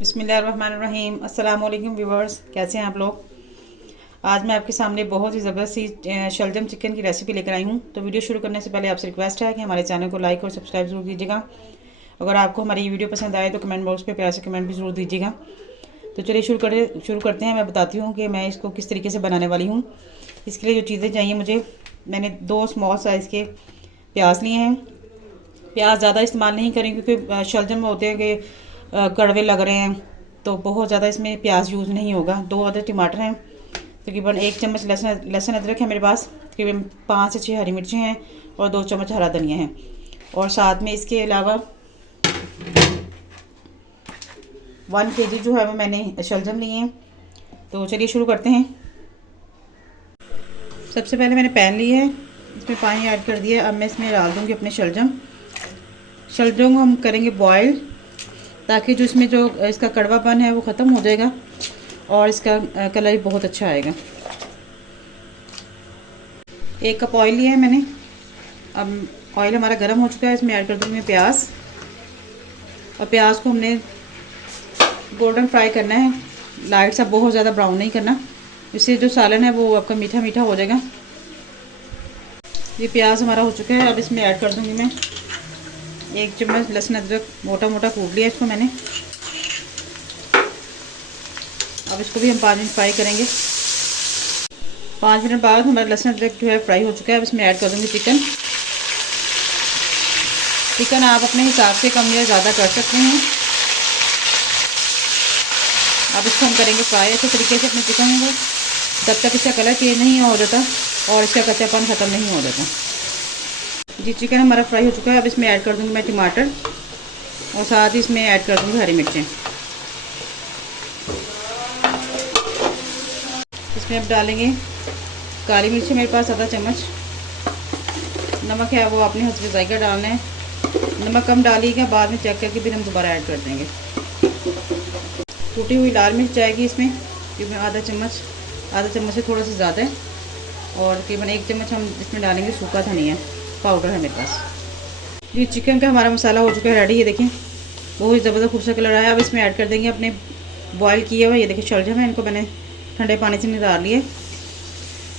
बिस्मिल्लाहिर्रहमानिर्रहीम। अस्सलाम वालेकुम व्यूवर्स, कैसे हैं आप लोग। आज मैं आपके सामने बहुत ही ज़बरदस्त सी शलजम चिकन की रेसिपी लेकर आई हूँ। तो वीडियो शुरू करने से पहले आपसे रिक्वेस्ट है कि हमारे चैनल को लाइक और सब्सक्राइब ज़रूर कीजिएगा। अगर आपको हमारी ये वीडियो पसंद आए तो कमेंट बॉक्स पे प्यार से कमेंट भी ज़रूर दीजिएगा। तो चलिए शुरू करते हैं। मैं बताती हूँ कि मैं इसको किस तरीके से बनाने वाली हूँ। इसके लिए जो चीज़ें चाहिए मुझे, मैंने 2 स्मॉल साइज़ के प्याज लिए हैं। प्याज ज़्यादा इस्तेमाल नहीं करें क्योंकि शलजम में होते हैं कि कड़वे लग रहे हैं, तो बहुत ज़्यादा इसमें प्याज यूज़ नहीं होगा। 2 अदर टमाटर हैं, तकरीबन 1 चम्मच लहसुन अदरक है मेरे पास, तकरीबन 5 से 6 हरी मिर्चें हैं और 2 चम्मच हरा धनिया है। और साथ में इसके अलावा 1 kg जो है वो मैंने शलजम लिए हैं। तो चलिए शुरू करते हैं। सबसे पहले मैंने पैन लिया है, इसमें पानी ऐड कर दिया। अब मैं इसमें डाल दूँगी अपने शलजम को हम करेंगे बॉयल, ताकि जो इसमें जो इसका कड़वापन है वो ख़त्म हो जाएगा और इसका कलर भी बहुत अच्छा आएगा। 1 कप ऑयल लिया है मैंने। अब ऑयल हमारा गर्म हो चुका है, इसमें ऐड कर दूँगी मैं प्याज। और प्याज को हमने गोल्डन फ्राई करना है, लाइट सा, बहुत ज़्यादा ब्राउन नहीं करना, इससे जो सालन है वो आपका मीठा मीठा हो जाएगा। ये प्याज हमारा हो चुका है। अब इसमें ऐड कर दूँगी मैं 1 चम्मच लहसुन अदरक, मोटा मोटा कूट लिया इसको मैंने। अब इसको भी हम 5 मिनट फ्राई करेंगे। 5 मिनट बाद हमारा लहसुन अदरक जो है फ्राई हो चुका है। अब इसमें ऐड कर दूँगी चिकन आप अपने हिसाब से कम या ज़्यादा कर सकते हैं। अब इसको हम करेंगे फ्राई अच्छे तरीके से अपने चिकन को, जब तक इसका कलर चेंज नहीं हो जाता और इसका कच्चापन ख़त्म नहीं हो जाता। जी, चिकन हमारा फ्राई हो चुका है। अब इसमें ऐड कर दूँगी मैं टमाटर और साथ ही इसमें ऐड कर दूँगी हरी मिर्चें। इसमें अब डालेंगे काली मिर्ची, मेरे पास आधा चम्मच। नमक है वो अपने हस्बे जायका डालना है, नमक कम डालिएगा, बाद में चेक करके फिर हम दोबारा ऐड कर देंगे। टूटी हुई लाल मिर्च जाएगी इसमें, क्योंकि आधा चम्मच से थोड़ा सा ज़्यादा है। और तकरीबन 1 चम्मच हम इसमें डालेंगे सूखा धनिया पाउडर है मेरे पास। ये चिकन का हमारा मसाला हो चुका है रेडी। ये देखिए बहुत ही ज़बरदस्त खूबसूरत कलर आया। अब इसमें ऐड कर देंगे अपने बॉयल किए हुए, ये देखिए शलजम है, इनको मैंने ठंडे पानी से निकाल लिए।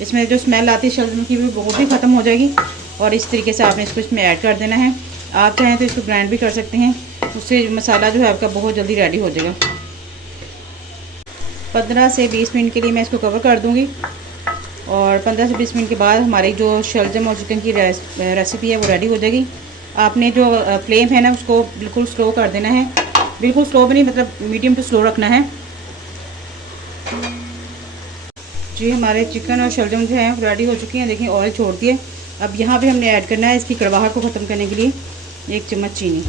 इसमें जो स्मेल आती है शलजम की वो भी ख़त्म हो जाएगी। और इस तरीके से आपने इसको इसमें ऐड कर देना है। आप चाहें तो इसको ग्राइंड भी कर सकते हैं, उससे मसाला जो है आपका बहुत जल्दी रेडी हो जाएगा। 15 से 20 मिनट के लिए मैं इसको कवर कर दूँगी और 15 से 20 मिनट के बाद हमारी जो शलजम और चिकन की रेसिपी है वो रेडी हो जाएगी। आपने जो फ्लेम है ना उसको बिल्कुल स्लो कर देना है, बिल्कुल स्लो भी नहीं, मतलब मीडियम टू स्लो रखना है। जी, हमारे चिकन और शलजम जो है रेडी हो चुकी हैं। देखिए ऑयल छोड़ दिए। अब यहाँ पे हमने ऐड करना है इसकी कड़वाहट को ख़त्म करने के लिए 1 चम्मच चीनी।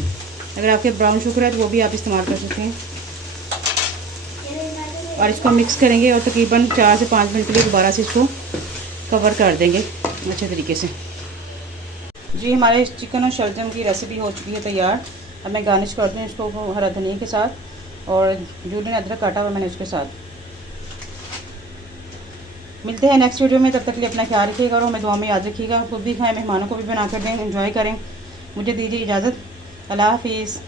अगर आपके ब्राउन शुगर है तो वो भी आप इस्तेमाल कर सकते हैं। और इसको मिक्स करेंगे और तकरीबन 4 से 5 मिनट के लिए दोबारा से इसको कवर कर देंगे अच्छे तरीके से। जी, हमारे चिकन और शलजम की रेसिपी हो चुकी है तैयार। अब मैं गार्निश करती हूँ इसको हरा धनिया के साथ और जूलियन अदरक काटा हुआ मैंने उसके साथ। मिलते हैं नेक्स्ट वीडियो में, तब तक के लिए अपना ख्याल रखिएगा और हमें दुआ में याद रखिएगा। खुद भी खाएं, मेहमानों को भी बना कर दें, एंजॉय करें। मुझे दीजिए इजाज़त। अल्लाह हाफिज़।